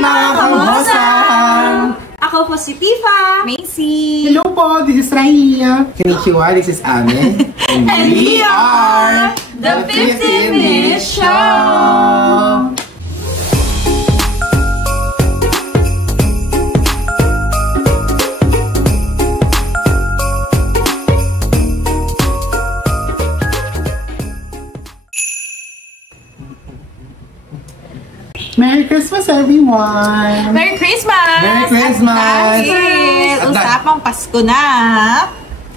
mga kamosang! Ako po si Tifa. Macy. Hello po, this is Raia. Konnichiwa, this is Ame. And we are the 15-minute show! Merry Christmas, everyone! Merry Christmas! Merry Christmas! At usapang Pasko na.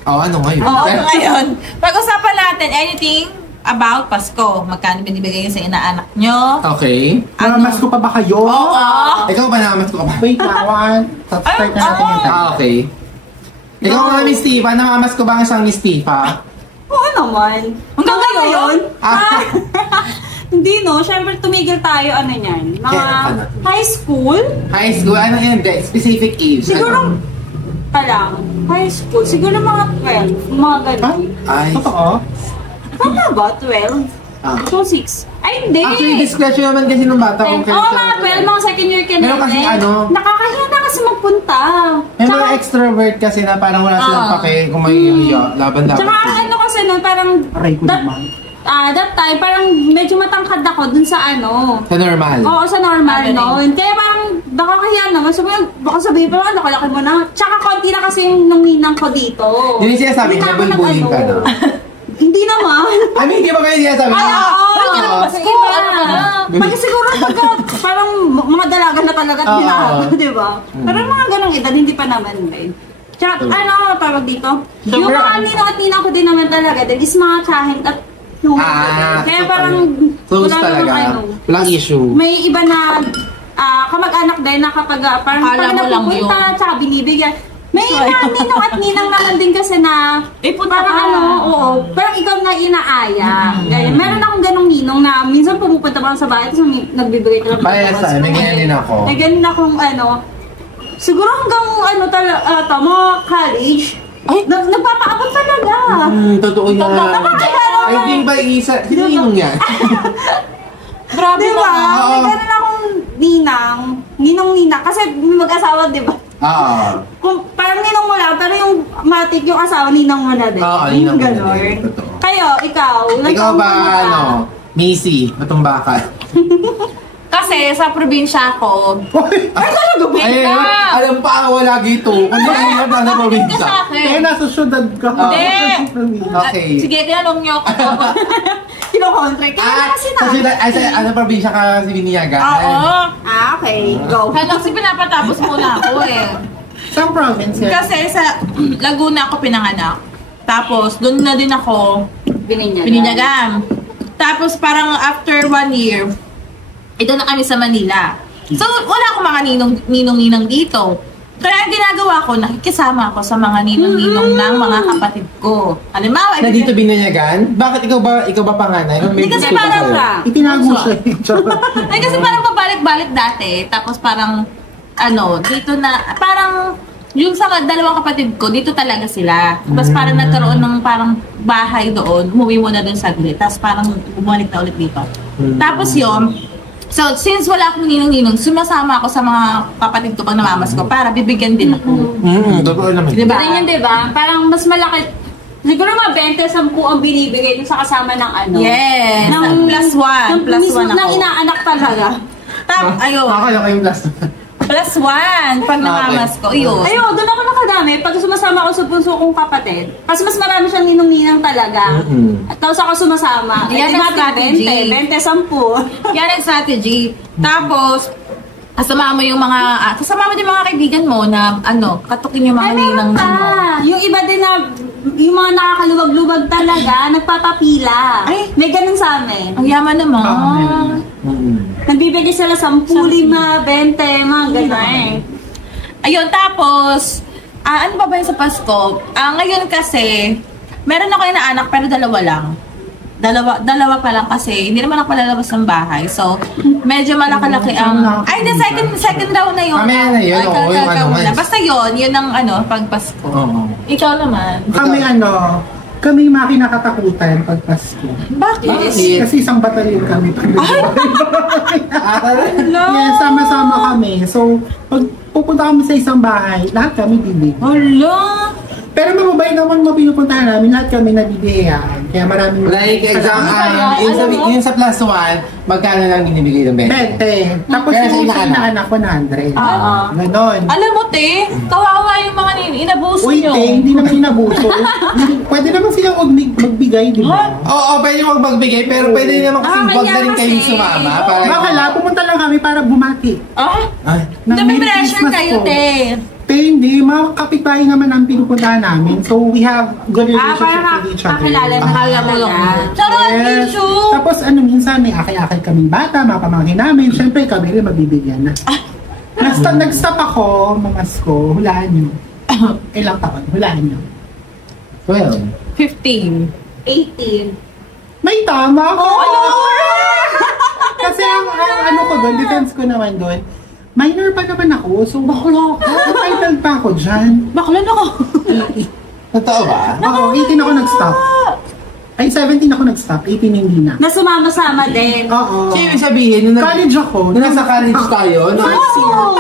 Ano ngayon? Ngayon. Pag-usapan natin anything about Pasko. Magkano binibigay sa inaanak nyo? Okay. Ano? Namamas ko pa ba kayo? Oo. Ikaw ba namamas ko ka ba? Wait, nawan. Start na natin yung time. Okay. Ikaw nga, Miss Tifa. Namamas ko ba ang isang Miss Tifa? Oo naman. Hanggang ngayon? Hindi no, syempre tumigil tayo ano niyan. Mga high school? High school? Ano yan? Specific age? Siguro, high school. Siguro mga 12. Mga ganun. Ay. Totoo? Tama ba? 12? So 6. Ay, hindi! Actually, discretion naman kasi nung bata kung Oo, mga 12, mga second year ka na. Meron kasi nakakahiya na kasi magpunta. May mga extrovert kasi na parang wala silang pake kung may laban-laban. Tsaka ano kasi nun, parang that time, parang medyo matangkad ako dun sa ano. Sa normal? Oo, sa normal, no? Kaya parang nakakahiya naman. Baka sabihin pa lang, nakalaki mo na. Tsaka konti na kasi yung ninang ko dito. Hindi siya sabi, nabulbuling ka na. Hindi naman. Hindi ba kayo siya sabi? Pag siguro parang mga dalaga na talaga tinahago, di ba? Pero mga ganong edad, hindi pa naman din. Tsaka, tawag dito? Yung mga ninang at ninang ko din naman talaga din is mga tsahin at kaya parang close talaga. Walang issue. May iba na kamag-anak din na kapag parang pag napupunta tsaka binibigyan. May ninong at ninang naman din kasi na parang parang ikaw na inaaya. Meron akong ganong ninong na minsan pumupunta pa sa bahay tapos nagbibigay ka lang. May ganyan din ako. May ganyan akong siguro hanggang mga college. Ay, nagpapaabot talaga. Totoo yan. Ay, din ba isa? Sino ninong yan? Grabe diba? May ganun akong ninong-ninang. Kasi mag-asawa, diba? Kung parang ninong mo lang, pero yung matik yung asawa, ninang mo na din. Ninang mo na din. Kayo, ikaw. Ikaw ba, Macy, matumbakan? Kasi sa probinsya ako. Ay, talaga ba? Alam pa, wala gito. Kung hindi na nasa probinsya. Nasa syudad ka. Hindi. Okay. Sige, tinanong niyo ako. Kino-contract. Kasi ano probinsya ka si Biniaga? Oo. Okay. Go. Kasi pinapatapos muna ako Saan province yan? Kasi sa Laguna ako pinanganak. Tapos doon na din ako Bininyagan. Tapos parang after 1 year, ito na kami sa Manila. So, wala akong mga ninong-ninang dito. Kaya ang ginagawa ko, nakikisama ako sa mga ninong-ninong ng mga kapatid ko. Halimbawa, na dito Binanyagan? Bakit ikaw ba panganay? Hindi kasi parang itinago siya. Hindi kasi parang pabalik-balik dati. Tapos parang, dito na, parang, yung sa dalawang kapatid ko, dito talaga sila. Tapos parang nagkaroon ng parang bahay doon, umuwi muna doon saglit. Tapos parang bumalik na ulit dito. Tapos yun, so, since wala akong ninong-ninong, sumasama ako sa mga kapatid ko pag namamas ko para bibigyan din ako. Totoo naman. Diba? Ganyan, diba? Parang mas malaki. Siguro mga 20-10 ang binibigay dun sa kasama ng Yes! Plus 1. Plus 1 ako. Nang inaanak talaga. Ayun. Nakakala yung plus 1. Plus 1 pag namamas ko. Ayun. Ayun, doon ako nakadami. Pag sumasama ako sa bunso kong kapatid, kasi mas marami siyang ninong-ninang talaga. At tapos ako sumasama. Yan ang strategy. 20-10. Yan ang strategy. Tapos, kasama mo yung mga kaibigan mo na katukin yung mga ninang mo. Yung iba din na yung mga nakakaluwag-luwag talaga, nagpapapila. Ay, may ganun sa amin. Ang yaman naman. Nagbibigay sila 10, 5, 20, mga gano'n. Ayun, tapos, ano ba yun sa Pasko? Ngayon kasi, meron ako yung anak pero dalawa lang. Dalawa pa lang kasi hindi naman ako palalabas ng bahay. So, medyo malaki-laki ang... Ay, the second round na yun. Kami na yun, oo, yung Basta yun ang pag Pasko. Ikaw naman. Kami kami makinakatakutan pag Pasko. Bakit? Kasi isang batalyon kami. Yeah, sama-sama kami. So, pag pupunta kami sa isang bahay, lahat kami bibig. Hala! Pero mababay naman mga pinupuntahan namin, lahat kami nabibigyan. Kaya maraming... Like, yung sa plus 1, magkano lang binibigay ng 20. Tapos Kaya sa yung sa inaanak? inaanak, 100. Oo. Ganon. Alam mo, te, kawawa yung mga inabuso Uy, nyo. hindi naman inabuso. Pwede naman silang magbigay, di ba? Oo, pwede mo magbigay, pero pwede naman kasi wag na rin kayong sumama. Para Bakala, pumunta lang kami para bumati. Ah? Ay, Ng Dami Merry pressure Christmas kayo, po. te. Hindi, mga kapitbahay naman ang pinupuntahan namin. So, we have good relationship para with each other. kakilala na Akala mo lang. Charot, Yes. issue! Tapos minsan may akay-akay kaming bata, mga pamangkin namin. Siyempre, kami rin mabibigyan na. Nag-stop ako, mamasko, hulaan nyo. Ilang taon, hulaan nyo. 12. 15. 18. May tama ko! Kasi ang ano ko doon, defense ko naman doon, minor pa naman ako, so bakla ako. Entitled pa ako dyan. Bakla na ako. Totoo ba? Oo, 18 ako nag-stop. Ay, 17 ako nag-stop, 18 hindi na. Na sumama-sama din. Oo. So, ibig sabihin, nung College ako. nung nasa college tayo, no? Oo!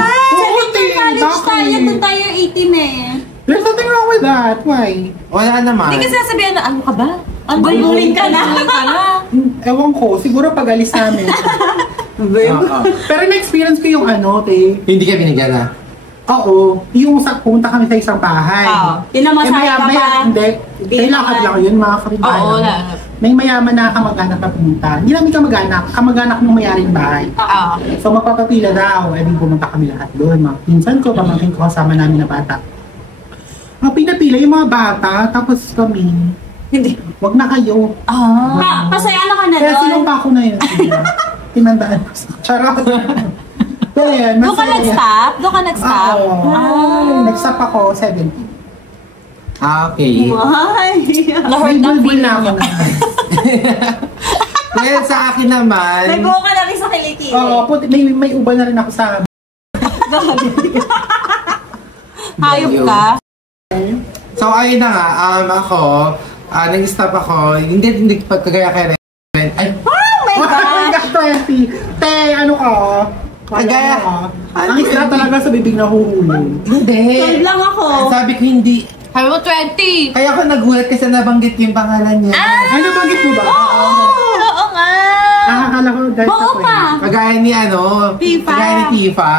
te, College bakit? tayo, doon tayo 18 eh. There's nothing wrong with that. Why? Wala naman. Hindi kasi sasabihin na, ano ka ba? Ano ba Bulbuling ka na. Bulbuling ka na. Ewan ko, siguro pag alis namin. Oo. Pero na-experience ko yung ano, te. Hindi ka binigyan na. Oo, yung pumunta kami sa isang bahay. Oo. Tinamasahe ka ba? Hindi. Kailangan lang yun, mga kapitbahay. Oo, wala. May mayaman na kamag-anak na pumunta. Hindi namin kamag-anak ng mayaring bahay. Oo. So magpapapila daw, pumunta kami lahat doon. Mga pinsan ko, pamangkin ko, kasama namin na bata. Mga pinapila yung mga bata, tapos kami, Hindi. wag na kayo. Pasaya na ka na Kaya doon. sinumpa ko na yun. Tinandaan ko. Charot. Kaya yan, Doon ka masaya. nag-stop? Doon ka nag-stop? Oo. Nag-stop ako, 70. Okay. Ay. Na-hurt ng Bulbul feeling na ako niya. na. Well, sa akin naman, Nag-go ka na rin sa kilikili. Oo, may uba na rin ako sa... Hayop ka? so ayun na nga, ako, nag-stop ako, hindi pagkagaya kay Ren. Ay, Oh my Oh my God! God, 20. Te, ano ka? Kagaya. Ang isla talaga sa bibig na huhulog. hindi. 12 lang ako. Sabi ko hindi. Sabi mo 20. Kaya ako nagulat kasi nabanggit ko yung pangalan niya. Ano banggit mo ba? Oo nga. Nakakala ko dahil Oo sa pa. Kagaya ni Tifa. Kagaya ni Tifa.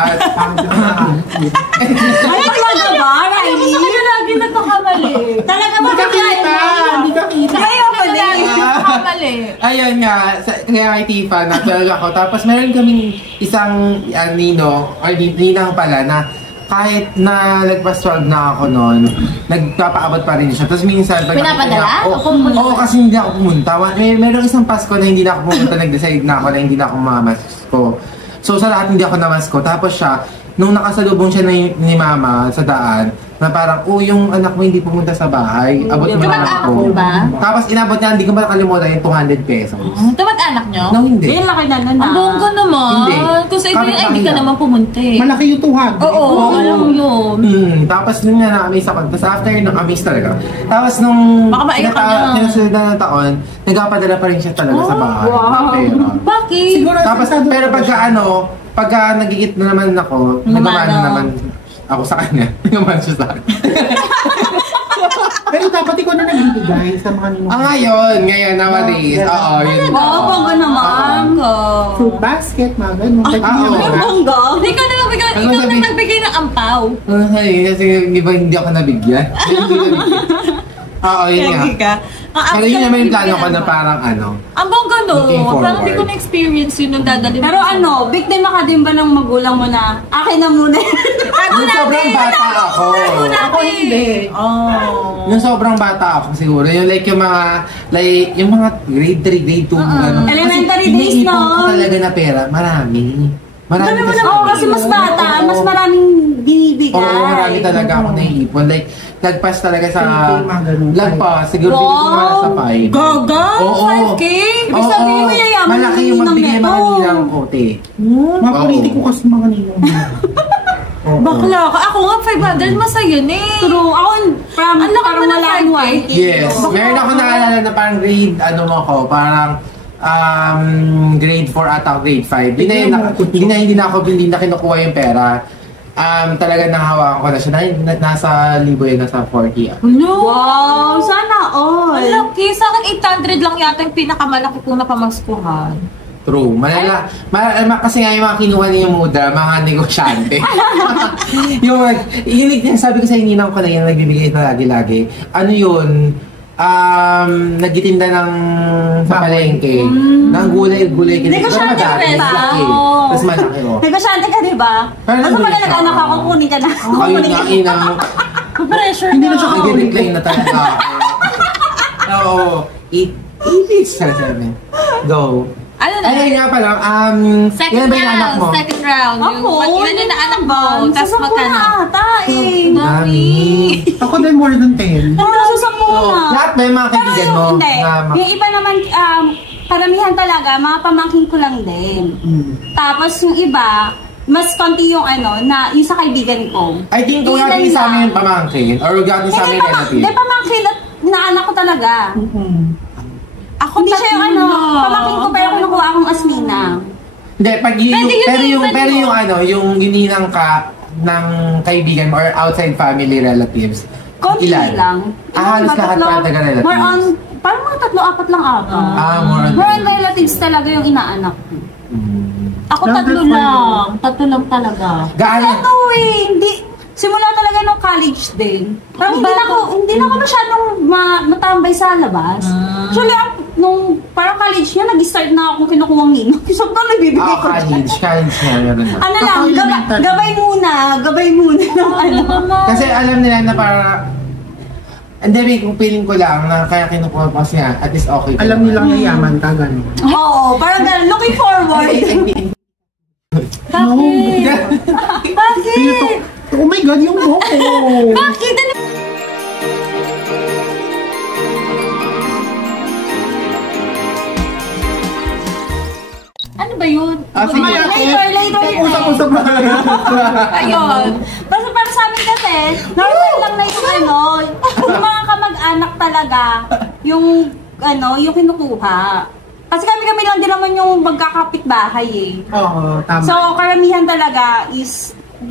Ay, talaga ba, Riley? Hindi lagi nagkakamali. Talaga ba? Hindi ka kita. Hindi ka kita. Kaya Hindi pala. lagi nagkakamali. Ayun nga, kaya kay Tifa, nagdala ako. Tapos meron kaming isang ninang pala na kahit na nagpa-12 na ako noon, nagpapaabot pa rin siya. Tapos minsan, pag Pinapadala? O Oo, pumunta? kasi hindi ako pumunta. Merong isang Pasko na hindi na ako pumunta, nag-decide na ako na hindi na ako mamasko. So sa lahat hindi ako namasko. Tapos siya, nung nakasalubong siya ni Mama sa daan, na parang, yung anak mo hindi pumunta sa bahay, abot mo lang Kamag-anak ako. mo ba? Tapos inabot niya, hindi ko ba nakalimutan yung 200 pesos. Kamag-anak nyo? No, hindi. Hindi, laki na nun Ang bongga naman. Hindi. Kasi Kapit hindi ka bahay naman pumunta eh. Malaki yung tuhag. Oo, alam mo yun. Tapos nung nga na-amaze ako. Tapos after nung amaze talaga. Tapos nung Baka maiyak ka na. sinusunod na ng taon, nagpapadala pa rin siya talaga sa bahay. wow. ng pera. Bakit? Siguro, Tapos, aspersado pero ko pagka siya. pagka nagigit na naman ako, Gumano. nagumano naman ako sa kanya. Nagumano siya sa akin. Pero dapat ikaw na nagbibigay sa mga ninong. Ngayon nowadays. Oo, yun. Oo, bongga naman. Fruit basket, mga ganun. oo. Ay, bongga. Hindi ka na nagbigay, Ano ikaw na sabi? nagbigay ng ampaw. Ay, kasi yung iba hindi ako nabigyan. Hindi nabigyan. Oo, yun nga. Kaya ka. Pero yun naman yung plano ko na parang Ang bongga no. Looking forward. Parang hindi ko na-experience yun nung dadali. Pero biktima ka din ba ng magulang mo na akin na muna? Nung sobrang bata ako. Ako hindi. Oh. Nung sobrang bata ako siguro, yung yung mga grade 3, grade 2, gano'n. Elementary Kasi days, iniipon ko no? talaga na pera, marami. Marami kasi. Oo, kasi mas bata, mas maraming binibigay. Oo, marami talaga ako naiipon. Like, lagpas talaga sa... Mga ganun. Lagpas, siguro dito ko nga sa 5. Gaga? Oo. 5K? Ibig sabihin mo, yayaman Malaki ng yung ninang magbigay neto. mga nilang kote. Mga Oo. politiko kasi mga ninong. Oo. Bakla ka. Ako nga, 500 masaya na eh. True. Ako, Ang laki parang mo na wala akong 1K. Yes. Meron ako naalala na parang grade, parang grade 4 ata ako, grade 5. Hindi na kinukuha yung pera. Talaga nahawakan ko na siya. Nasa libo yun, nasa 40. No! Wow, sana all. Ang laki. Sa akin, 800 lang yata yung pinakamalaki kong napamaskuhan. True. Kasi nga yung mga kinuha niya yung muda, mga negosyante. yung sabi ko sa ininang ko na yun, nagbibigay na lagi-lagi. Ano yun? Nagtitinda ng sa palengke, ng gulay-gulay. Negosyante ka rin ba? Mas malaki, oh. Negosyante ka, di ba? Basta pala nag-anak ako, kunin ka na. Ayun na, inang. Pressure Hindi na na. siya Nag-reclaim na talaga ako. Oo. Eat sa sabi. Go. Ano na? Ay, nga pala, Second yan ba yung anak mo? round. Second round. Ako, Yun yung anak mo. Tapos Sa 10 magkano? na ata eh. Dami. Ako din more than 10. Nasa 10 na. Lahat ba yung mga Pero kaibigan yung mo? hindi. Na- Yung iba naman, karamihan talaga, mga pamangkin ko lang din. Tapos yung iba, mas konti yung yung sa kaibigan ko. I think kung Ilan natin sa amin lang. yung pamangkin or natin sa amin relative. Hindi, pamangkin at inaanak ko talaga. Ako Hindi siya yung pamangkin ko pero kinukuha akong asmina. Hindi, pag yung Pwede yun. yung gininang ka ng kaibigan mo or outside family relatives. Konti ilan? lang. Halos lahat para taga-relatives. More on, parang mga 3-4 lang ata. More on relatives talaga yung inaanak ko. Ako 3 lang. 3 lang talaga. Gaano? Hindi. Simula talaga nung college din. Parang hindi na ako masyadong matambay sa labas. Actually, nung parang college niya, nag-start na ako kinukuha ng ninong. So, parang nagbibigay ko dyan. College nga, meron na. Ano lang, gabay muna ng Kasi alam nila na para hindi, kung feeling ko lang na kaya kinukuha ko kasi at least okay. Alam nilang yayaman ka, gano'n. Oo, parang gano'n. Looking forward. Bakit? Oh my God, yung mo ko. Bakit? Ano ba yun? Sige. Later. Usap-usap na kayo. Ayun. Basta para sa amin kasi, normal lang na yung mga kamag-anak talaga, yung kinukuha. Kasi kami lang din naman yung magkakapit bahay eh. Oo, tama. So, karamihan talaga is,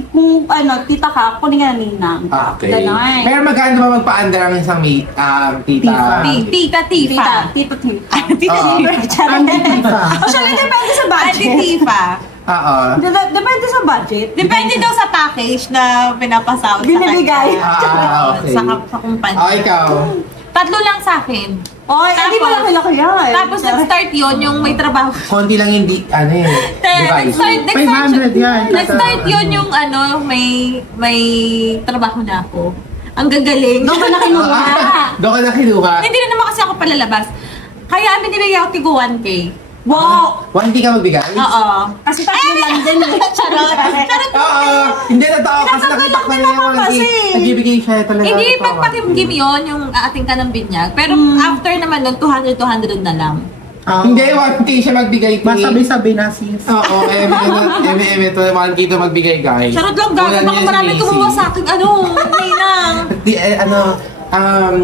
kung tita ka, kunin ka na ninang. Okay. Ganon. Pero magkano ba magpa-under ang isang tita? Tita Tifa. Tita. Oo. Auntie Tifa. Actually, depende sa budget. Ate Tifa. Oo. Depende sa budget. Depende daw sa package na pinapasahod sa Binibigay. kanya. Okay. Sa kumpanya. Ikaw. 3 lang sa akin. Oy, hindi mo laki-laki yan. Tapos nag-start yun, yung may trabaho. Konti lang yung device. $500 yan. Nag-start yun yung may trabaho na ako. Ang gagaling. Doon ka na kinuha. Doon ka na kinuha. Hindi na naman kasi ako palalabas. Kaya binibigay ako tig 1K. Wow! 1K ka magbigay? Oo. Kasi tatlo lang din eh. Charot. Charot. Oo. Hindi totoo kasi nakita ko na yung nagbibigay siya talaga. Hindi, totoo. pagpakimkim yun, yung ating ka ng binyag. Pero after naman nun, 200 na lang. Hindi, 1K siya magbigay. Masabi-sabi na sis. Oo, ito 1K to magbigay, guys. Charot lang, gago. Baka marami kumuha sa akin. Ninang.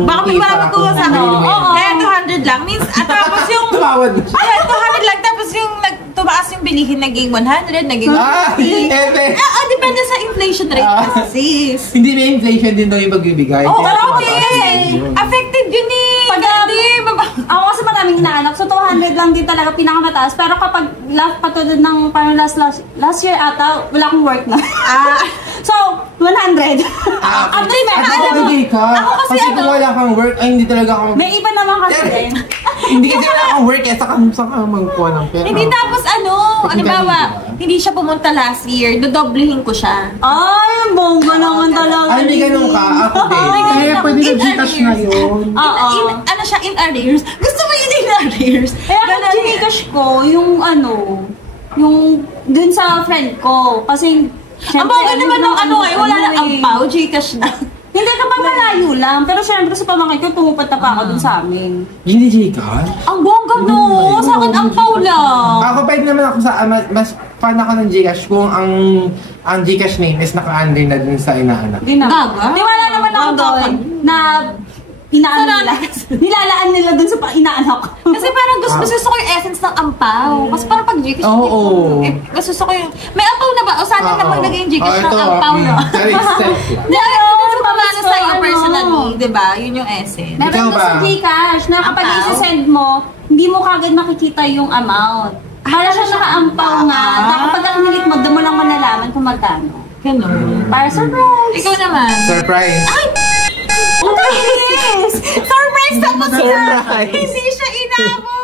Baka may marami kumuha sa akin. Oo. Kaya 200 lang. Means, tapos yung... Tumawad. 200 lang. Tapos yung tumaas yung bilihin, naging 100, naging 150. Depende sa inflation rate kasi, sis. Hindi may inflation din daw yung magbibigay. Oo, Kaya pero tumataas din yun. affected yun eh. Ako kasi maraming inaanak, so 200 lang din talaga pinakamataas. Pero kapag patulad ng parang last year ata, wala akong work na. So, 100. After na, Nagbibigay ka. Ako kasi kung wala kang work, ay hindi talaga ako. may iba naman kasi din. Hindi kasi wala akong work, saka magkuha ng pera. Hindi tapos halimbawa, hindi siya pumunta last year, dodoblehin ko siya. Ay, bongga naman talaga. Ay, may ganun ka. Ako din. Kaya pwede na Gcash na yun. Ano siya, in arrears. Gusto mo yun in arrears? Kaya ang Gcash ko, yung yung dun sa friend ko. Kasi, Ang bago naman ng wala na ang pao, Gcash na. Hindi ka pa malayo lang. Pero syempre sa pamangkin ko, pumupunta pa ako dun sa amin. Hindi Gcash? Ang bongga no! Sa akin ang pau lang. Ako pwede naman ako sa, mas fan ako ng Gcash kung ang Gcash name is naka-under na dun sa inaanak. Di na. Gaga? Di wala naman ako doon na inaano nila. Nilalaan nila dun sa inaanak ko. Kasi parang gusto ko yung essence ng ampaw. Kasi parang pag Gcash, gusto ko yung... May ampaw na ba? O sana naman naging Gcash ng ampaw, no? Very self. Paano sa'yo personally, di ba? Yun yung essence. Meron Ikaw din ba? sa Gcash na kapag Ampaw? isa-send mo, hindi mo kagad makikita yung amount. Para siya nakaampaw nga. Na kapag ang nilit mo, doon mo lang malalaman kung magkano. Ganun. Para surprise! Ikaw naman. Surprise! Surprise! Tapos Surprise! hindi siya inabot!